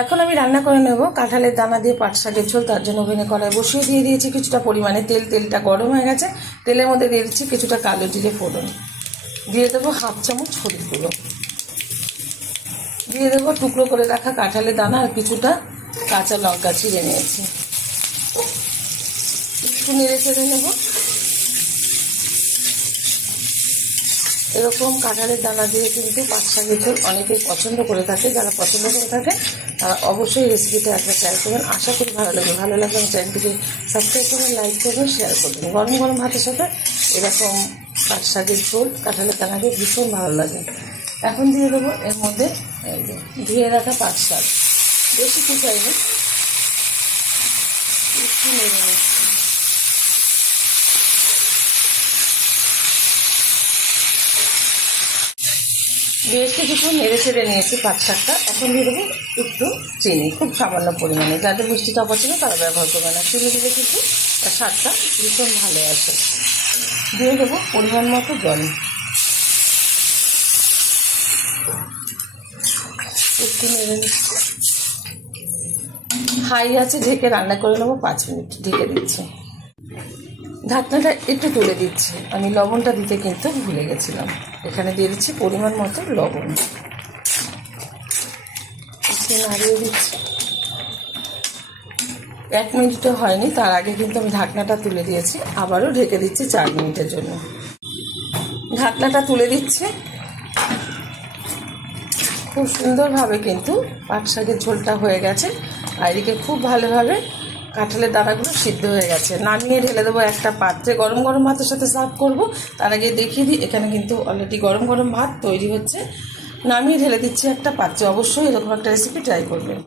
এখন আমি রান্না করে নেব কাঁঠালের দানা দিয়ে পাট শাকের ঝোল। তার জন্য ওভেনে কড়াই বসিয়ে দিয়ে দিয়েছি কিছুটা পরিমাণে তেল। তেলটা গরম হয়ে গেছে, তেলের মধ্যে দিয়ে দিচ্ছি কিছুটা কালো জিরে ফোড়ন, দিয়ে দেবো হাফ চামচ হলুদ গুঁড়ো, দিয়ে দেবো টুকরো করে রাখা কাঁঠালের দানা আর কিছুটা কাঁচা লঙ্কা চিড়ে নিয়েছি। একটু নেড়ে চেড়ে নেব। এরকম কাঁঠালের দানা দিয়ে কিন্তু পাট শাকের ঝোল অনেকেই পছন্দ করে থাকে। যারা পছন্দ করে থাকে তারা অবশ্যই রেসিপিটা একটা ট্রাই করবেন। আশা করি ভালো লাগবে। ভালো লাগলে চ্যানেলটিকে সাবস্ক্রাইব করবেন, লাইক করবেন, শেয়ার করবেন। গরম গরম ভাতের সাথে এরকম পাট শাকের ঝোল কাঁঠালের দানা দিয়ে ভীষণ ভালো লাগে। এখন দিয়ে দেবো এর মধ্যে ধুয়ে রাখা পাট শাক, বেশি কুচাইনি, একটু নেড়ে নিচ্ছি। বেশ কিছুক্ষণ নেড়ে ছেড়ে নিয়েছি পাট শাকটা। এখন দিয়ে দেবো একটু চিনি, খুব সামান্য পরিমাণে। যাদের মিষ্টিটা অপছন্দ তারা ব্যবহার করবে না। চিনি দিলে কিন্তু তার স্বাদটা ভীষণ ভালো আসে। দিয়ে দেবো পরিমাণ মতো জল, একটু নেড়ে নিচ্ছি। হাই আছে ঢেকে রান্না করে নেবো 5 মিনিট। ঢেকে দিচ্ছি, ঢাকনাটা একটু তুলে দিচ্ছি। আমি লবণটা দিতে কিন্তু ভুলে গেছিলাম। এখানে দিয়ে দিচ্ছি পরিমাণ মতো লবণ, একটু নাড়িয়ে দিচ্ছি। 1 মিনিটও হয়নি, তার আগে কিন্তু আমি ঢাকনাটা তুলে দিয়েছি। আবারও ঢেকে দিচ্ছি 4 মিনিটের জন্য। ঢাকনাটা তুলে দিচ্ছি। খুব সুন্দরভাবে কিন্তু পাট শাকের ঝোলটা হয়ে গেছে। আর এদিকে খুব ভালোভাবে কাঁঠালের দানাগুলো সিদ্ধ হয়ে গেছে। নামিয়ে ঢেলে দেবো একটা পাত্রে। গরম গরম ভাতের সাথে সার্ভ করব। তার আগে দেখিয়ে দিই, এখানে কিন্তু অলরেডি গরম গরম ভাত তৈরি হচ্ছে। নামিয়ে ঢেলে দিচ্ছি একটা পাত্রে। অবশ্যই এরকম একটা রেসিপি ট্রাই করবেন।